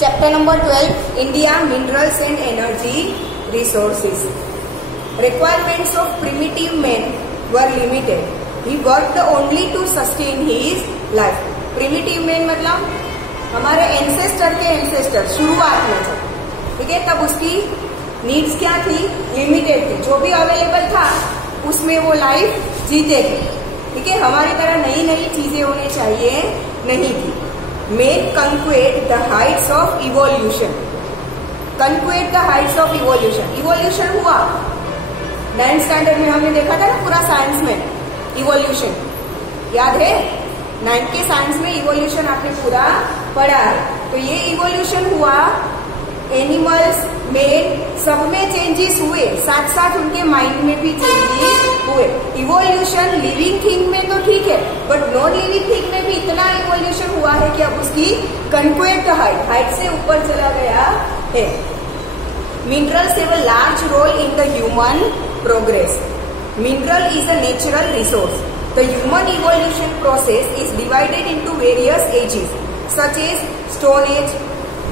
Chapter number 12, India, Minerals and Energy Resources. Requirements of primitive man were limited. He worked only to sustain his life. Primitive man मतलब हमारे ancestor के ancestor शुरुआत में थे, ठीक है, तब उसकी नीड्स क्या थी, लिमिटेड थी. जो भी अवेलेबल था उसमें वो लाइफ जीते थे, ठीक है. हमारी तरह नई नई चीजें होनी चाहिए नहीं थी. Man conquered the heights of evolution. Conquered the heights of evolution. Evolution हुआ 9th स्टैंडर्ड में हमने देखा था ना पूरा साइंस में. इवोल्यूशन याद है, 9th के साइंस में इवोल्यूशन आपने पूरा पढ़ा है. तो ये इवोल्यूशन हुआ, एनिमल्स में सब में चेंजेस हुए, साथ साथ उनके माइंड में भी चेंजेस हुए. इवोल्यूशन लिविंग थिंग में तो ठीक है, बट नॉन लिविंग थिंग में भी इतना इवोल्यूशन हुआ है कि अब उसकी कंक्वेट हाइट से ऊपर चला गया है. Minerals have a large role in the human progress. Mineral is a natural resource. The human evolution process is divided into various ages such as Stone Age,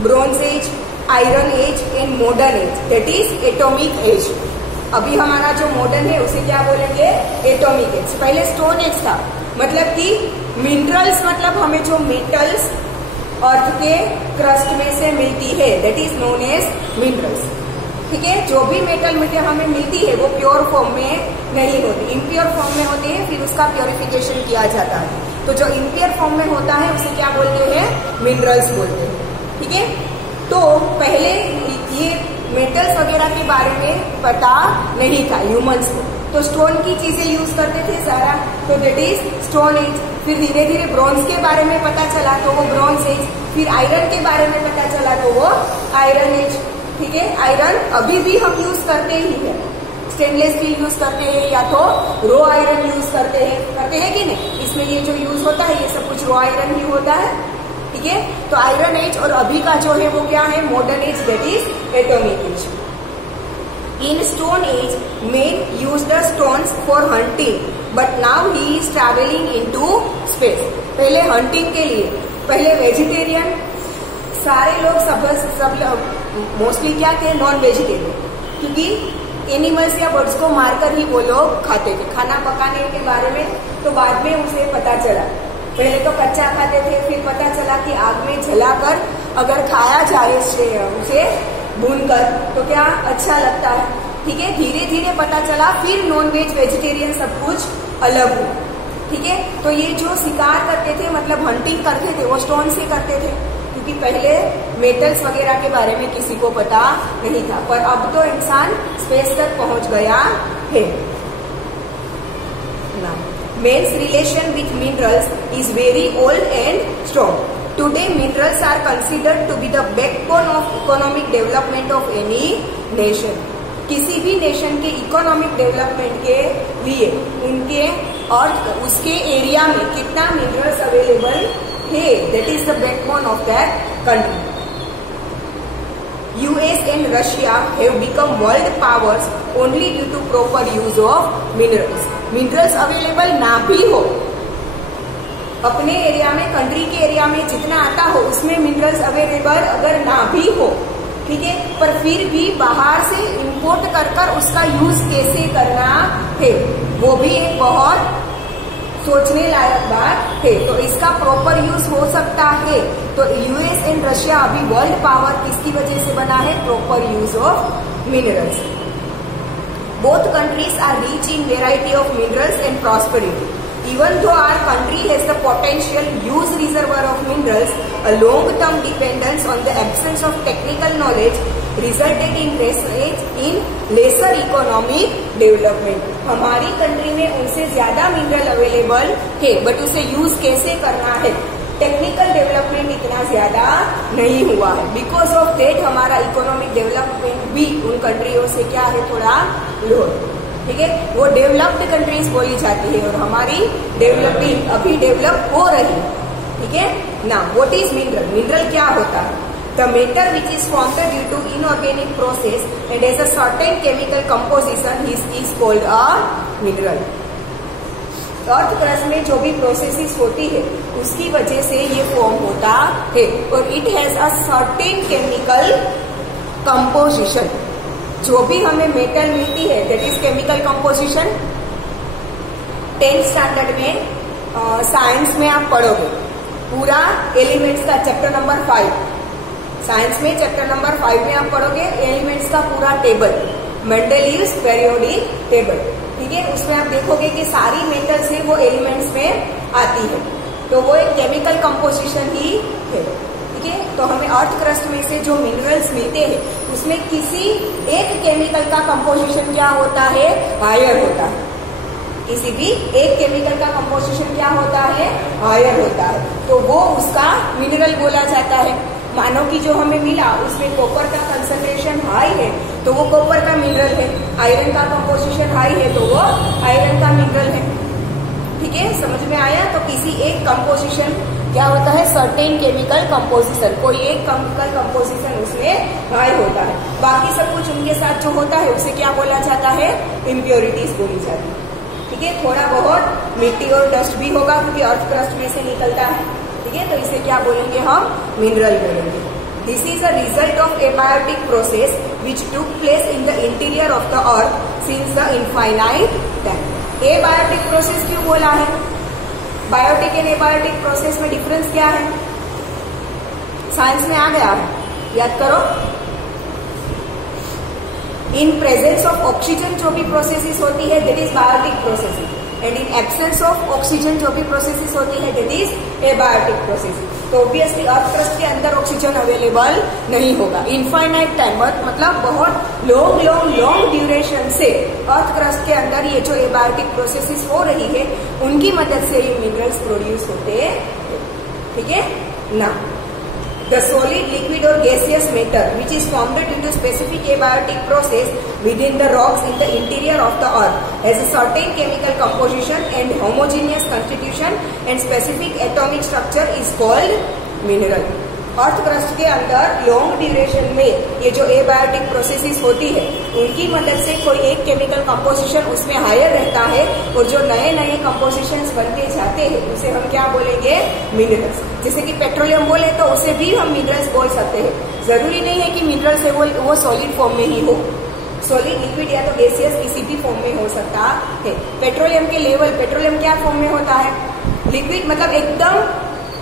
Bronze Age, Iron Age and Modern Age, that is Atomic Age. अभी हमारा जो modern है उसे क्या बोलेंगे, atomic as. पहले stone age था, मतलब कि मिनरल्स मतलब हमें जो मेटल्स अर्थ के क्रस्ट में से मिलती है, that is known as minerals, ठीक है. जो भी मेटल हमें मिलती है वो प्योर फॉर्म में नहीं होती, इम्प्योर फॉर्म में होती है, फिर उसका प्योरिफिकेशन किया जाता है. तो जो इम्प्योर फॉर्म में होता है उसे क्या बोलते हैं, मिनरल्स बोलते हैं, ठीक है. तो पहले ये मेटल्स वगैरह के बारे में पता नहीं था ह्यूमंस को, तो स्टोन की चीजें यूज करते थे सारा, तो दैट इज स्टोन एज. फिर धीरे धीरे ब्रॉन्ज के बारे में पता चला तो वो ब्रॉन्ज एज. फिर आयरन के बारे में पता चला तो वो आयरन एज, ठीक है. आयरन अभी भी हम यूज करते ही है, स्टेनलेस स्टील यूज करते हैं या तो रो आयरन यूज करते हैं कि नहीं. इसमें ये जो यूज होता है ये सब कुछ रो आयरन ही होता है, ठीक है. तो आयरन एज और अभी का जो है वो क्या है, modern age, that is atomic age. In stone age man use the stones for hunting, but now he is travelling into space. पहले हंटिंग के लिए, पहले वेजिटेरियन सारे लोग सब मोस्टली क्या थे, नॉन वेजिटेरियन, क्योंकि एनिमल्स या बर्ड्स को मारकर ही वो लोग खाते थे. खाना पकाने के बारे में तो बाद में उसे पता चला. पहले तो कच्चा खाते थे, फिर पता चला कि आग में जलाकर अगर खाया जाए उसे भूनकर तो क्या अच्छा लगता है, ठीक है. धीरे धीरे पता चला, फिर नॉन वेज वेजिटेरियन सब कुछ अलग हुआ, ठीक है. तो ये जो शिकार करते थे मतलब हंटिंग करते थे वो स्टोन से करते थे, क्योंकि पहले मेटल्स वगैरह के बारे में किसी को पता नहीं था. पर अब तो इंसान स्पेस तक पहुंच गया है. Man's relation with minerals is very old and strong. Today minerals are considered to be the backbone of economic development of any nation. किसी भी नेशन के इकोनॉमिक डेवलपमेंट के लिए उनके और उसके एरिया में कितना मिनरल्स अवेलेबल है, that is the backbone of that country. US and Russia have become world powers only due to proper use of minerals. Minerals available ना भी हो, अपने एरिया में, कंट्री के एरिया में जितना आता हो उसमें मिनरल्स अवेलेबल अगर ना भी हो, ठीक है, पर फिर भी बाहर से इंपोर्ट कर उसका यूज कैसे करना है वो भी एक बहुत सोचने लायक बात है. तो इसका प्रॉपर यूज हो सकता है. तो US एंड रशिया अभी वर्ल्ड पावर किसकी वजह से बना है, proper use of minerals. Both countries are rich in variety of minerals and prosperity. Even though our country has the potential huge reservoir of minerals, a long-term dependence on the absence of technical knowledge resulted in lesser economic development. हमारी country में उनसे ज्यादा mineral available है, but उसे use कैसे करना है, technical development इतना ज्यादा नहीं हुआ है. बिकॉज ऑफ दैट हमारा इकोनॉमिक डेवलपमेंट भी उन कंट्रियों से क्या है, थोड़ा लो, ठीक है. वो डेवलप्ड कंट्रीज बोली जाती है और हमारी डेवलपिंग अभी डेवलप हो रही है, ठीक है ना. What is mineral? मिनरल क्या होता है? The matter which is formed due to inorganic process and as a certain chemical composition is called a mineral. Earth crust में जो भी प्रोसेसेस होती है उसकी वजह से ये फॉर्म होता है और it has a certain chemical composition. जो भी हमें मेटल मिलती है that is chemical composition. 10th standard में साइंस में आप पढ़ोगे पूरा एलिमेंट्स का चैप्टर नंबर 5। साइंस में चैप्टर नंबर 5 में आप पढ़ोगे एलिमेंट्स का पूरा टेबल, मेंडलीव्स पीरियोडिक टेबल। ठीक है, उसमें आप देखोगे कि सारी मेटल्स है वो एलिमेंट्स में आती है, तो वो एक केमिकल कंपोजिशन ही है। ठीक है, तो हमें अर्थ क्रस्ट में से जो मिनरल्स मिलते हैं उसमें किसी एक केमिकल का कंपोजिशन क्या होता है, हायर होता है। किसी भी एक केमिकल का कंपोजिशन क्या होता है, हायर होता है, तो वो उसका मिनरल बोला जाता है। मानो कि जो हमें मिला उसमें कॉपर का कंसंट्रेशन हाई है तो वो कॉपर का मिनरल है, आयरन का कंपोजिशन हाई है तो वो आयरन का मिनरल है। ठीक है, समझ में आया। तो किसी एक कंपोजिशन क्या होता है, सर्टेन केमिकल कंपोजिशन, कोई एक केमिकल कंपोजिशन उसमें हाई होता है, बाकी सब कुछ उनके साथ जो होता है उसे क्या बोला जाता है, इम्प्योरिटीज बोली जाती है। ठीक है, थोड़ा बहुत मिट्टी और डस्ट भी होगा क्योंकि अर्थ क्रस्ट में से निकलता है। ठीक है, तो इसे क्या बोलेंगे हम, मिनरल बोलेंगे। This is a result of abiotic process which took place in the interior of the earth since the infinite time. Abiotic process क्यों बोला है, बायोटिक एंड एबायोटिक प्रोसेस में डिफरेंस क्या है, साइंस में आ गया है, याद करो। इन प्रेजेंस ऑफ ऑक्सीजन जो भी प्रोसेसेस होती है that is biotic processes, and in absence of oxygen जो भी प्रोसेसेस होती है दैट इज एबायोटिक प्रोसेस। तो ऑब्वियसली अर्थ क्रस्ट के अंदर ऑक्सीजन अवेलेबल नहीं होगा इनफाइनाइट टाइम, मतलब बहुत लॉन्ग ड्यूरेशन से अर्थ क्रस्ट के अंदर ये जो एबायोटिक प्रोसेसेस हो रही है उनकी मदद से ये मिनरल्स प्रोड्यूस होते हैं। ठीक है ना। The solid, liquid or gaseous matter which is formed due to specific abiotic process within the rocks in the interior of the earth has a certain chemical composition and homogeneous constitution and specific atomic structure is called mineral। Earth crust के अंदर long duration में ये जो abiotic processes होती है उनकी मदद से कोई एक केमिकल कंपोजिशन उसमें हायर रहता है और जो नए नए कंपोजिशंस बनते जाते हैं उसे हम क्या बोलेंगे, मिनरल्स। जैसे कि पेट्रोलियम बोले तो उसे भी हम मिनरल्स बोल सकते हैं। जरूरी नहीं है कि मिनरल्स है वो सॉलिड फॉर्म में ही हो, सॉलिड, लिक्विड या तो गैसियस किसी भी फॉर्म में हो सकता है। पेट्रोलियम के लेवल, पेट्रोलियम क्या फॉर्म में होता है, लिक्विड, मतलब एकदम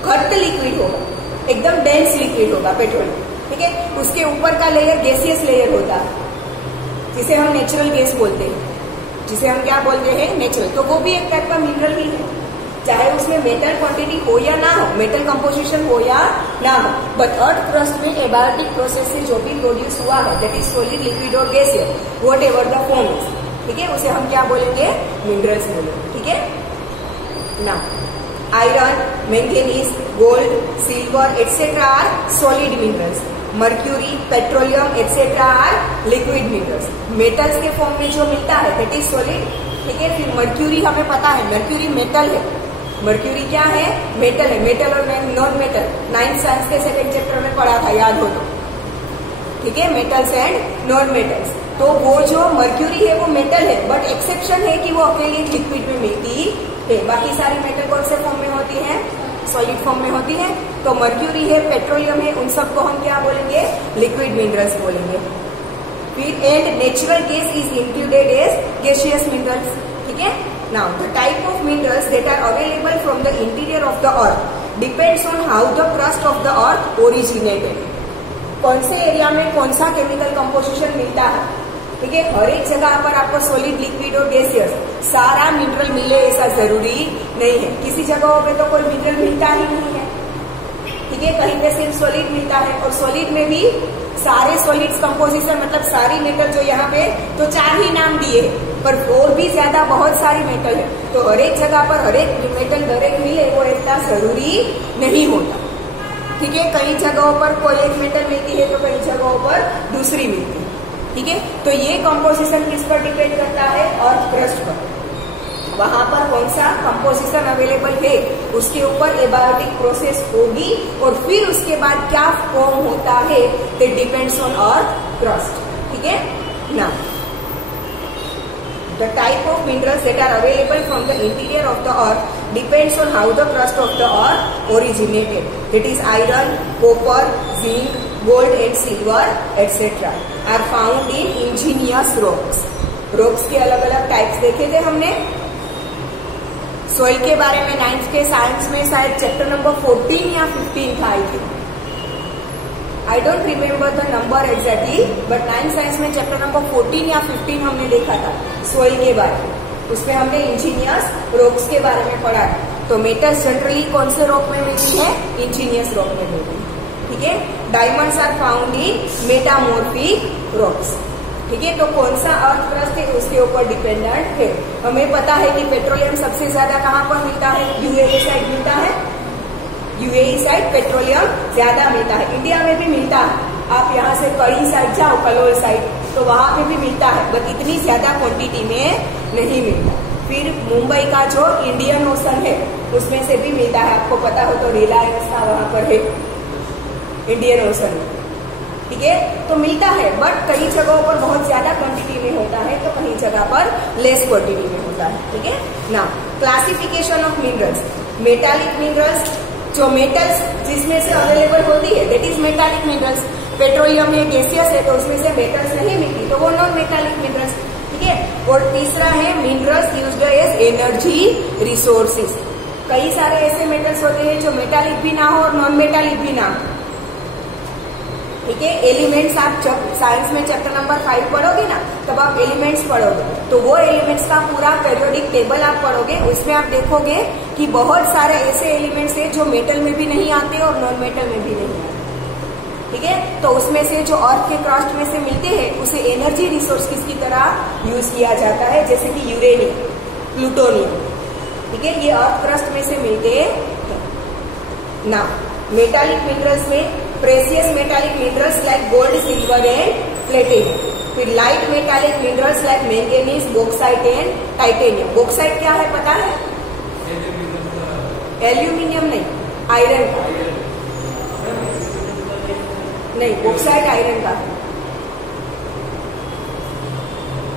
घट्ट लिक्विड होगा, एकदम डेंस लिक्विड होगा पेट्रोलियम। ठीक है, उसके ऊपर का लेयर गैसियस लेयर होता है जिसे हम नेचुरल गैस बोलते हैं, जिसे हम क्या बोलते हैं, नेचुरल। तो वो भी एक टाइप का मिनरल ही है, चाहे उसमें मेटल क्वांटिटी हो या ना हो, मेटल कंपोजिशन हो या ना हो, बट अर्थ क्रस्ट में एबायोटिक प्रोसेस से जो भी प्रोड्यूस हुआ है दैट इज सॉलिड, लिक्विड और gaseous, what ever the form is. ठीक है, उसे हम क्या बोलेंगे, मिनरल्स बोलेंगे। ठीक है ना। Iron, manganese, gold, silver etcetera are solid minerals. Mercury, petroleum etcetera are liquid minerals. Metals के फॉर्म में जो मिलता है दैट इज सॉलिड। ठीक है, फिर मर्क्यूरी हमें पता है, मर्क्यूरी मेटल है। मर्क्यूरी क्या है, मेटल है। मेटल और नॉन मेटल 9th साइंस के 2nd चैप्टर में पढ़ा था, याद हो तो। ठीक है, मेटल्स एंड नॉन मेटल्स। तो वो जो मर्क्यूरी है वो मेटल है, बट एक्सेप्शन है कि वो अकेले लिक्विड में मिलती है। बाकी सारी मेटल कौन से फॉर्म में होती है, सॉलिड फॉर्म में होती है। तो मर्क्यूरी है, पेट्रोलियम है, उन सबको हम क्या बोलेंगे, लिक्विड मिनरल्स बोलेंगे। फिर and natural gas is included as gaseous minerals. ठीक है, now the type of minerals that are available from the interior of the earth depends on how the crust of the earth originated. कौन से area में कौन सा chemical composition मिलता है। ठीक है, हर एक जगह पर आपको सॉलिड, लिक्विड और गैसियस सारा मिनरल मिले ऐसा जरूरी नहीं है। किसी जगहों पे तो कोई मिनरल मिलता ही नहीं है। ठीक है, कहीं पे सिर्फ सॉलिड मिलता है, और सॉलिड में भी सारे सॉलिड्स कंपोजिशन, मतलब सारी मेटल जो यहाँ पे तो 4 ही नाम दिए, पर और भी ज्यादा बहुत सारी मेटल है। तो हर एक जगह पर हर एक मेटल डायरेक्ट मिले वो इतना जरूरी नहीं होता। ठीक है, कई जगहों पर कोई एक मेटल मिलती है तो कई जगहों पर दूसरी मिलती है। ठीक है, तो ये कंपोजिशन किस पर डिपेंड करता है, अर्थ क्रस्ट पर। वहां पर कौन सा कंपोजिशन अवेलेबल है उसके ऊपर एबायोटिक प्रोसेस होगी, और फिर उसके बाद क्या फॉर्म होता है that depends on earth crust. ठीक है ना। The type of minerals that are available from the interior of the earth depends on how the crust of the earth originated. That is iron, copper, zinc, gold and silver etc. are found in igneous rocks. Rocks के अलग अलग types देखे थे हमने. Soil के बारे में 9th के साइंस में शायद चैप्टर नंबर 14 या 15 था I think. I don't remember the number exactly, but 9th science में चैप्टर नंबर 14 या 15 हमने देखा था सोइल के बारे में. उसमें हमने इंजीनियस रॉक्स के बारे में पढ़ा. तो मेटल्स जनरली कौन से रॉक में मिलती है? इंजीनियस रॉक में मिलती है. ठीक है. Diamonds are found in metamorphic rocks. ठीक है. तो कौन सा अर्थ क्रस्ट है उसके ऊपर डिपेंडेंट है. हमें पता है कि पेट्रोलियम सबसे ज्यादा कहाँ पर मिलता है? यूएई साइड मिलता है. यूएई साइड पेट्रोलियम ज्यादा मिलता है. इंडिया में भी मिलता है. आप यहाँ से कड़ी साइड जाओ, कलोल साइड, तो वहां पे भी मिलता है, बट इतनी ज्यादा क्वांटिटी में नहीं मिलता. फिर मुंबई का जो इंडियन ओशन है उसमें से भी मिलता है. आपको पता हो तो रिलायंस का वहां पर है इंडियन ओशन. ठीक है. तो मिलता है, बट कई जगहों पर बहुत ज्यादा क्वांटिटी में होता है, तो कहीं जगह पर लेस क्वांटिटी में होता है. ठीक है ना. Classification of minerals. Metallic minerals, जो मेटल्स जिसमें से अवेलेबल होती है, that is metallic minerals. Petroleum ये गैसियस है तो उसमें से मेटल्स नहीं मिलती, तो वो नॉन मेटालिक मिनरल्स. ठीक है. और तीसरा है minerals used as energy resources. कई सारे ऐसे मेटल्स होते हैं जो मेटालिक भी ना हो और नॉन मेटालिक भी ना हो. ठीक है. एलिमेंट्स आप जब साइंस में चैप्टर नंबर 5 पढ़ोगे ना, तब आप एलिमेंट्स पढ़ोगे, तो वो एलिमेंट्स का पूरा पीरियोडिक टेबल आप पढ़ोगे. उसमें आप देखोगे कि बहुत सारे ऐसे एलिमेंट्स हैं जो मेटल में भी नहीं आते और नॉन मेटल में भी नहीं आते. ठीक है. तो उसमें से जो अर्थ के क्रस्ट में से मिलते हैं उसे एनर्जी रिसोर्स किसकी तरह यूज किया जाता है, जैसे कि यूरेनियम, प्लूटोनियम. ठीक है. ये अर्थ क्रस्ट में से मिलते हैं ना. मेटालिक मिनरल्स में precious metallic minerals like gold, silver and platinum. फिर light metallic minerals like manganese, bauxite and titanium. Bauxite क्या है पता है? एल्यूमिनियम नहीं, आयरन का. नहीं, बॉक्साइट आयरन का.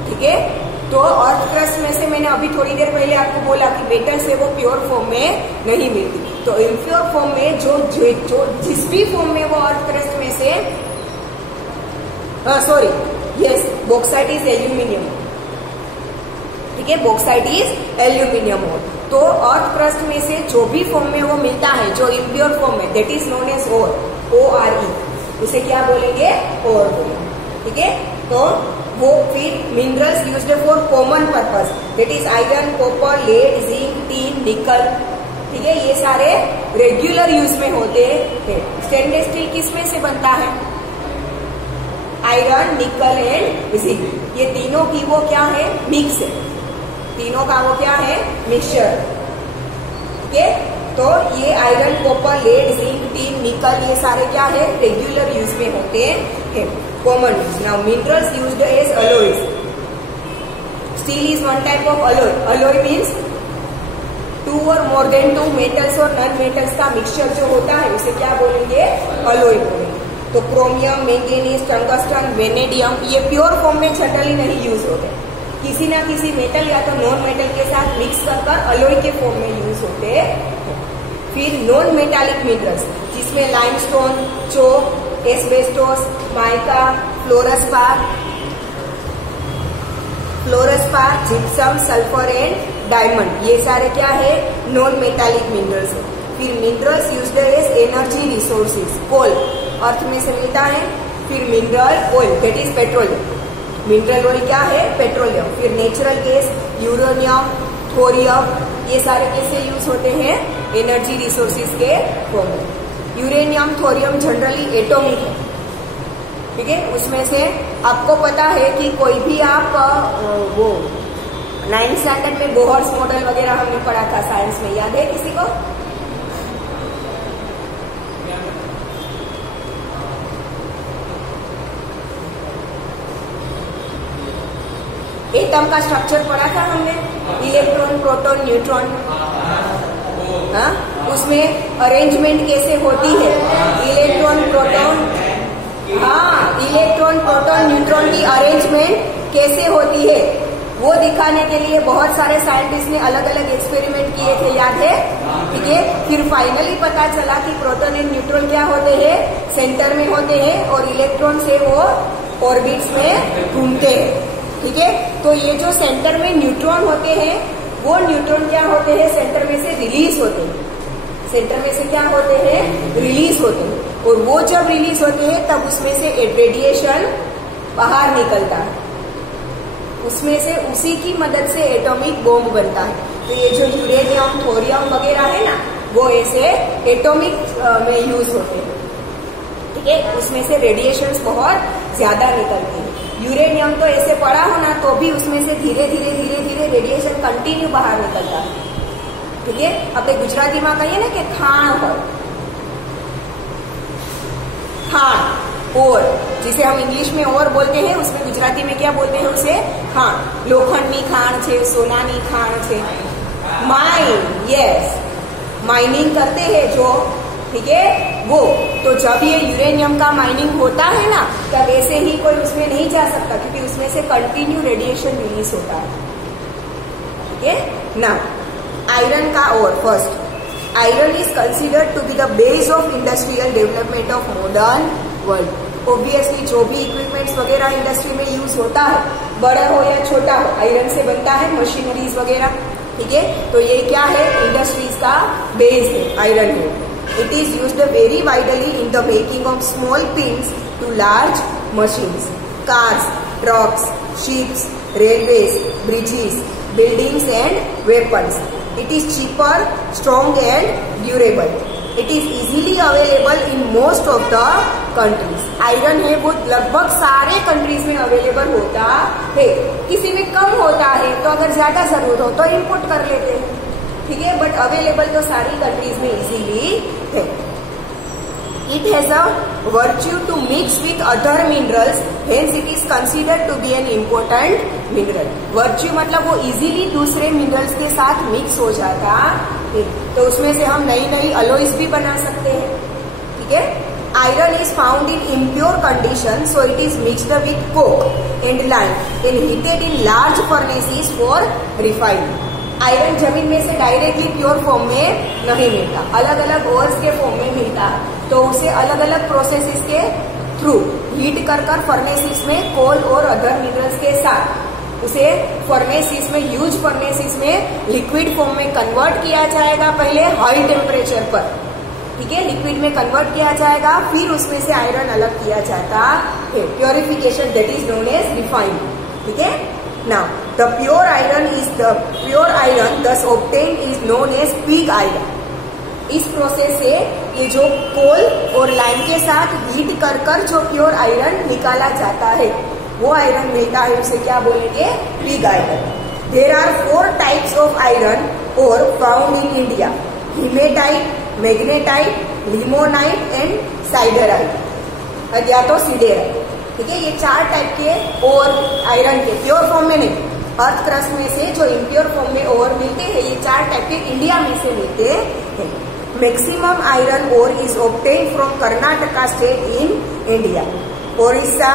ठीक है. तो अर्थ क्रस्ट में से मैंने अभी थोड़ी देर पहले आपको बोला कि मेटल्स है वो प्योर फॉर्म में नहीं मिलती. तो इम्प्योर फॉर्म में जो जिस भी फॉर्म में वो अर्थ क्रस्ट में से बॉक्साइट इज एल्यूमिनियम. ठीक है. बॉक्साइट इज एल्यूमिनियम ओर. तो अर्थ क्रस्ट में से जो भी फॉर्म में वो मिलता है, जो इम्प्योर फॉर्म में, that is known as ore, ORE. उसे क्या बोलेंगे? ओर बोलेंगे. ठीक है. तो वो फिर minerals used for common purpose, that is iron, copper, lead, zinc, tin, nickel. ठीक है. ये सारे रेगुलर यूज में होते हैं. स्टेनलेस स्टील किस में से बनता है? आयरन, निकल एंड जिंक. ये तीनों की वो क्या है? मिक्स है. तीनों का वो क्या है? मिक्सचर. ठीक है. तो ये iron, copper, lead, zinc, tin, nickel, ये सारे क्या है? रेगुलर यूज में होते हैं, common use. Now minerals used as alloys. Steel is one type of alloy. Alloy means 2 और मोर देन 2 मेटल्स और नॉन मेटल्स का मिक्सचर जो होता है उसे क्या बोलेंगे? अलॉय बोलेंगे. तो क्रोमियम, मैंगनीज, टंगस्टन, वेनेडियम ये प्योर फॉर्म में जनरली नहीं यूज होते. किसी ना किसी मेटल या तो नॉन मेटल के साथ मिक्स कर अलॉय के फॉर्म में यूज होते हैं. फिर नॉन मेटालिक मिनरल्स जिसमें limestone, chalk, asbestos, mica, fluorspar, gypsum, sulphur and diamond, ये सारे क्या है? नॉन मेटालिक मिनरल्स है. फिर minerals used as energy resources. Coal earth में से मिलता है. फिर mineral oil, that is petroleum. Mineral oil क्या है? पेट्रोलियम. फिर नेचुरल गैस, यूरेनियम, थोरियम, ये सारे कैसे यूज होते हैं? एनर्जी रिसोर्सेज के फॉर्म में. यूरेनियम, थोरियम जनरली एटॉमिक है. ठीक है. उसमें से आपको पता है कि कोई भी आप वो 9th स्टैंडर्ड में बोहर्स मॉडल वगैरह हमने पढ़ा था साइंस में, याद है किसी को? एटम का स्ट्रक्चर पढ़ा था हमने, इलेक्ट्रॉन, प्रोटॉन, न्यूट्रॉन. हाँ, उसमें अरेंजमेंट कैसे होती है? इलेक्ट्रॉन, प्रोटॉन, न्यूट्रॉन की अरेंजमेंट कैसे होती है? वो दिखाने के लिए बहुत सारे साइंटिस्ट ने अलग अलग एक्सपेरिमेंट किए थे, याद है? ठीक है। फिर फाइनली पता चला कि प्रोटॉन एंड न्यूट्रॉन क्या होते हैं, सेंटर में होते हैं और इलेक्ट्रॉन से वो ऑर्बिट्स में घूमते हैं। ठीक है। तो ये जो सेंटर में न्यूट्रॉन होते हैं, वो न्यूट्रॉन क्या होते हैं, सेंटर में से रिलीज होते हैं। सेंटर में से क्या होते हैं, रिलीज होते हैं। और वो जब रिलीज होते हैं तब उसमें से रेडिएशन बाहर निकलता है, उसमें से उसी की मदद से एटॉमिक बॉम्ब बनता है। तो ये जो यूरेनियम, थोरियम वगैरह है ना, वो ऐसे एटॉमिक में यूज होते हैं। ठीक है। उसमें से रेडिएशंस बहुत ज्यादा निकलते हैं। यूरेनियम तो ऐसे पड़ा हो ना तो भी उसमें से धीरे धीरे धीरे धीरे रेडिएशन कंटिन्यू बाहर निकलता है। ठीक है। अपने गुजराती में कहिए ना कि खाण हो, खाण, और जिसे हम इंग्लिश में और बोलते हैं, उसमें गुजराती में क्या बोलते हैं उसे, खाण। लोखंडनी खाण छे, सोनानी खाण छे, माइन, यस, माइनिंग करते हैं जो, ठीक है, वो। तो जब ये यूरेनियम का माइनिंग होता है ना, तब ऐसे ही कोई उसमें नहीं जा सकता, क्योंकि उसमें से कंटिन्यू रेडिएशन रिलीज होता है। ठीक है ना। आयरन का और first, iron is considered to be the base of industrial development of modern world. Obviously जो भी इक्विपमेंट्स वगैरह इंडस्ट्री में यूज होता है, बड़ा हो या छोटा हो, आयरन से बनता है, मशीनरीज वगैरह। ठीक है। तो ये क्या है, इंडस्ट्रीज का बेस है, आयरन है। It is used very widely in the making of small pins to large machines, cars, trucks, ships, railways, bridges, buildings and weapons. It is cheaper, strong and durable. It is easily available in most of the countries. Iron है वो लगभग सारे countries में available होता है। किसी में कम होता है तो अगर ज्यादा जरूरत हो तो इम्पोर्ट कर लेते हैं। ठीक है। बट अवेलेबल तो सारी कंट्रीज में इजीली है। It has a virtue to mix with other minerals, hence it is considered to be an important mineral. Virtue मतलब वो इजीली दूसरे मिनरल्स के साथ मिक्स हो जाता है, तो उसमें से हम नई नई अलॉयज भी बना सकते हैं। ठीक है। Iron is found in impure condition, so it is mixed with Coke and lime and heated in large furnaces for refining. Iron जमीन में से डायरेक्टली प्योर फॉर्म में नहीं मिलता, अलग अलग ओर्स के फॉर्म में मिलता है। तो उसे अलग अलग प्रोसेसेस के थ्रू हीट कर कर फर्नेसिस में कोल और अदर मिनरल्स के साथ उसे फर्नेसिस में, ह्यूज फर्नेसिस में लिक्विड फॉर्म में कन्वर्ट किया जाएगा, पहले हाई टेम्परेचर पर। ठीक है। लिक्विड में कन्वर्ट किया जाएगा, फिर उसमें से आयरन अलग किया जाता है। Purification, that is known as refining. ठीक है। Now, the pure iron thus obtained is known as pig iron. इस प्रोसेस से ये जो कोल और लाइम के साथ हीट कर कर जो प्योर आयरन निकाला जाता है, वो आयरन मिलता है, उसे क्या बोलेंगे, pig iron. There are 4 types of iron ore found in India: hematite, magnetite, limonite and siderite, या तो सिडेराइट। ठीक है। ये 4 टाइप के और आयरन के, प्योर फॉर्म में नहीं, अर्थ क्रस्ट में से जो इम्प्योर फॉर्म में और मिलते हैं, ये 4 टाइप के इंडिया में से मिलते हैं। Maximum iron ore is obtain from Karnataka state in India. Odisha,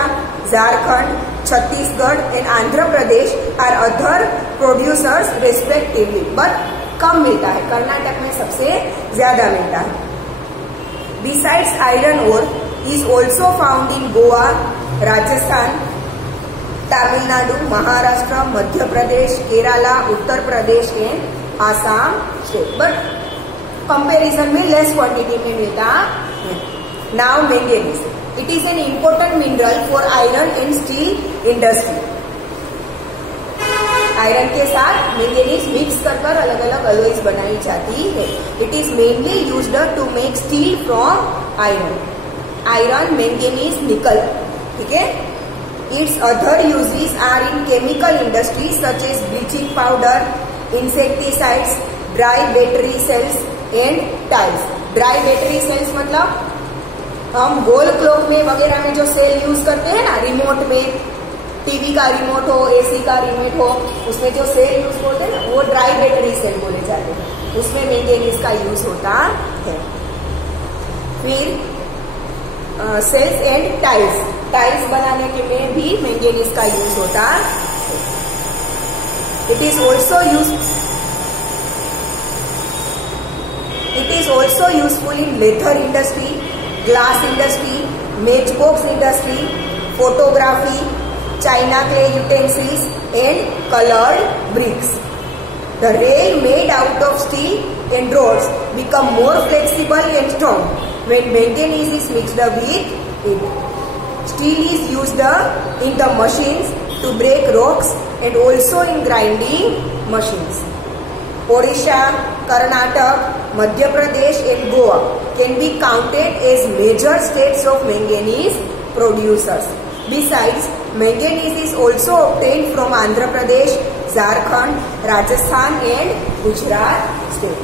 Jharkhand, Chhattisgarh and Andhra Pradesh are other producers respectively, but कम मिलता है, कर्नाटक में सबसे ज्यादा मिलता है। Besides iron ore is also found in Goa, Rajasthan, Tamil Nadu, Maharashtra, Madhya Pradesh, Kerala, Uttar Pradesh and Assam state. But comparison में less quantity में मिलता है। Now manganese. It is an important mineral for iron and steel industry. Iron के साथ manganese mix कर कर अलग अलग अलॉयज बनाई जाती है। It is mainly used to make steel from iron. Iron, manganese, nickel. ठीक है। Its other uses are in chemical industries such as bleaching powder, insecticides, dry battery cells and tiles. Dry battery cells मतलब हम wall clock में वगैरह में जो cell use करते हैं ना, रिमोट में, टीवी का रिमोट हो, एसी का रिमोट हो, उसमें जो सेल यूज होते हैं ना, वो ड्राई बैटरी सेल बोले जाते हैं। उसमें मैंगनीज का यूज होता है। फिर सेल्स एंड टाइल्स, टाइल्स बनाने के में भी मैंगनीज का यूज होता है। It is also useful in leather industry, glass industry, matchbox industry, photography, china clay utensils and colored bricks. The rail made out of steel and rods become more flexible and strong when manganese is mixed with it. Steel is used in the machines to break rocks and also in grinding machines. Odisha, Karnataka, Madhya Pradesh and Goa can be counted as major states of manganese producers. Besides, manganese is also obtained from Andhra Pradesh, Jharkhand, Rajasthan and Gujarat state.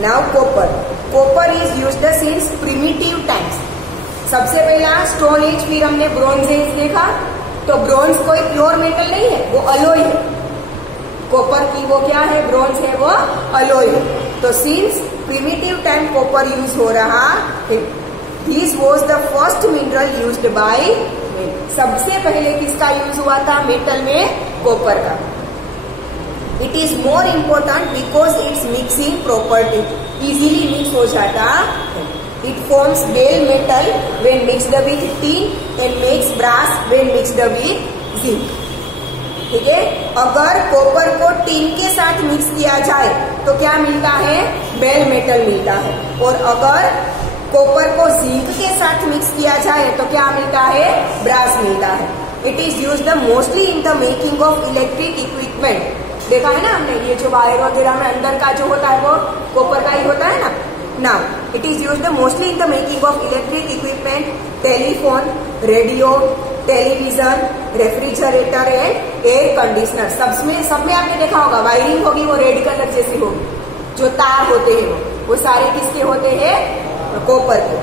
Now copper. Copper is used since primitive times. सबसे पहला stone age, फिर हमने bronze age देखा। तो bronze कोई pure metal नहीं है, वो अलॉय है। कॉपर की वो क्या है, ब्रॉन्ज है, वो अलॉय है। तो since primitive time copper use हो रहा है। This was the first mineral used by man. सबसे पहले किसका यूज हुआ था मेटल में, कॉपर का। It is more important because it's mixing property, easily mix हो जाता है। It forms bale metal when mixed with tin and makes brass when mixed with zinc. ठीक है, अगर कॉपर को टिन के साथ मिक्स किया जाए तो क्या मिलता है, बेल मेटल मिलता है। और अगर कॉपर को जिंक के साथ मिक्स किया जाए तो क्या मिलता है, ब्रास मिलता है। It is used mostly in the making of electric equipment. देखा है ना हमने, ये जो वायर वगैरह में अंदर का जो होता है वो कॉपर का ही होता है ना। Now, it is used mostly in the making of electric equipment, telephone, radio, television, refrigerator and air conditioner. सब में आपने देखा होगा वायरिंग होगी वो रेड कलर जैसी होगी, जो तार होते हैं वो सारे किसके होते हैं, कॉपर के।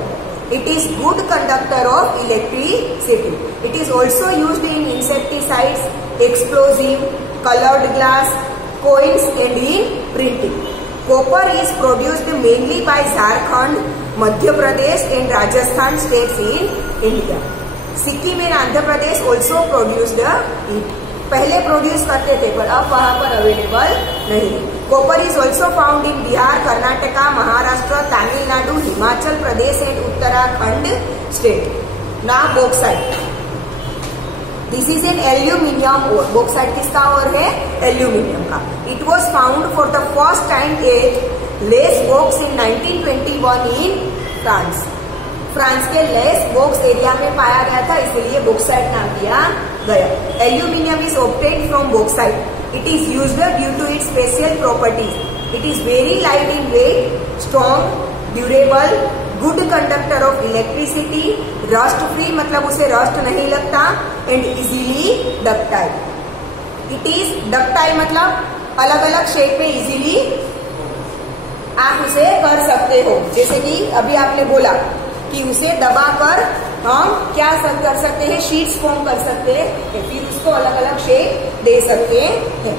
It is good conductor of electricity. It is also used in insecticides, explosive, colored glass, coins and in printing. Copper is produced mainly by Jharkhand, Madhya Pradesh and Rajasthan states in India. Sikkim and Andhra Pradesh also produced it. पहले produce करते थे पर अब वहां पर available नहीं है। Copper is also found in Bihar, Karnataka, Maharashtra, Tamil Nadu, Himachal Pradesh and Uttarakhand state. Now bauxite. This is an aluminium ore. Bauxite किसका ओर है, एल्यूमिनियम का। It was found for the first time at Les Box in 1921 in France. France के Les Baux area में पाया गया था, इसलिए bauxite नाम दिया गया। Aluminium is obtained from bauxite. It is used due to its special properties. It is very light in weight, strong, durable, good conductor of electricity, rust free मतलब उसे रस्ट नहीं लगता, and easily ductile. It is ductile मतलब अलग अलग shape में easily आप उसे कर सकते हो। जैसे कि अभी आपने बोला कि उसे दबाकर हम क्या कर सकते हैं, शीट्स फॉर्म कर सकते हैं, फिर उसको अलग अलग शेप दे सकते हैं।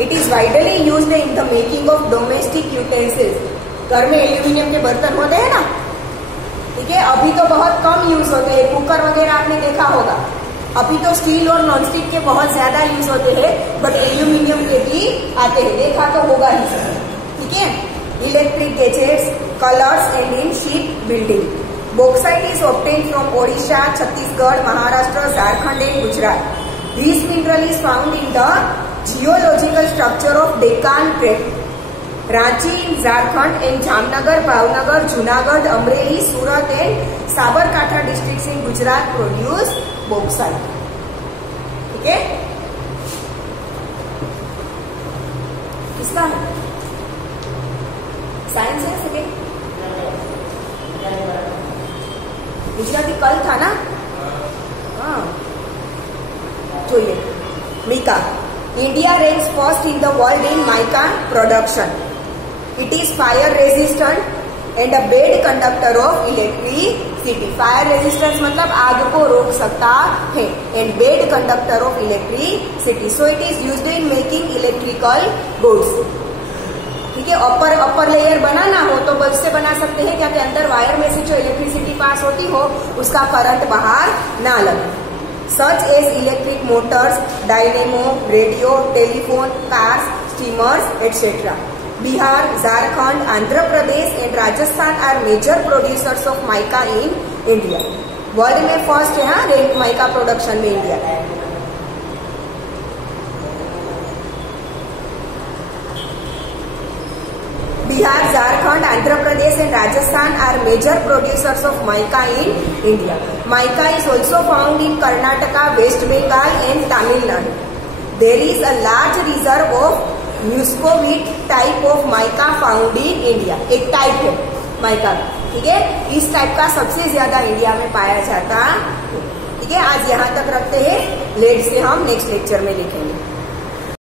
It is widely used in the making of domestic utensils. घर में एल्यूमिनियम के बर्तन होते हैं ना, ठीक है, अभी तो बहुत कम यूज होते हैं, कुकर वगैरह आपने देखा होगा। अभी तो स्टील और नॉन स्टिक के बहुत ज्यादा यूज होते हैं, बट एल्यूमिनियम के भी आते हैं, देखा तो होगा ही, ठीक है। Electric gadgets, colours and in ship building. Bauxite is obtained from Odisha, Chhattisgarh, Maharashtra, Jharkhand and Gujarat. This mineral is found in the geological structure of Deccan plate. Ranchi in Jharkhand and Jamnagar, Bhavnagar, Junagadh, Amreli, Surat and Sabarkantha districts in Gujarat produce bauxite. ठीक है, किसका है, साइंस है second, Gujarati कल था ना। हाँ, तो ये mica. India ranks first in the world in mica production. It is fire resistant and a bad conductor of electricity. Fire resistance मतलब आग को रोक सकता है, and bad conductor of electricity. So it is used in making electrical goods. ठीक है, upper layer बनाना हो तो बल्ब से बना सकते हैं, क्या कि अंदर वायर में से जो इलेक्ट्रिसिटी पास होती हो उसका करंट बाहर ना लगे। such as electric motors, dynamo, radio, telephone, cars, steamers, etc. Bihar, Jharkhand, Andhra Pradesh and Rajasthan are major producers of mica in India. World में फर्स्ट है रैंक माइका प्रोडक्शन में India. Bihar, Jharkhand, Andhra Pradesh and Rajasthan are major producers of mica in India. Mica is also found in Karnataka, West Bengal and Tamil Nadu. There is a large reserve of muscovite type of mica found in India. एक type है mica, ठीक है। इस type का सबसे ज्यादा India में पाया जाता है, ठीक है। आज यहाँ तक रखते हैं, लेट से हम नेक्स्ट लेक्चर में लिखेंगे।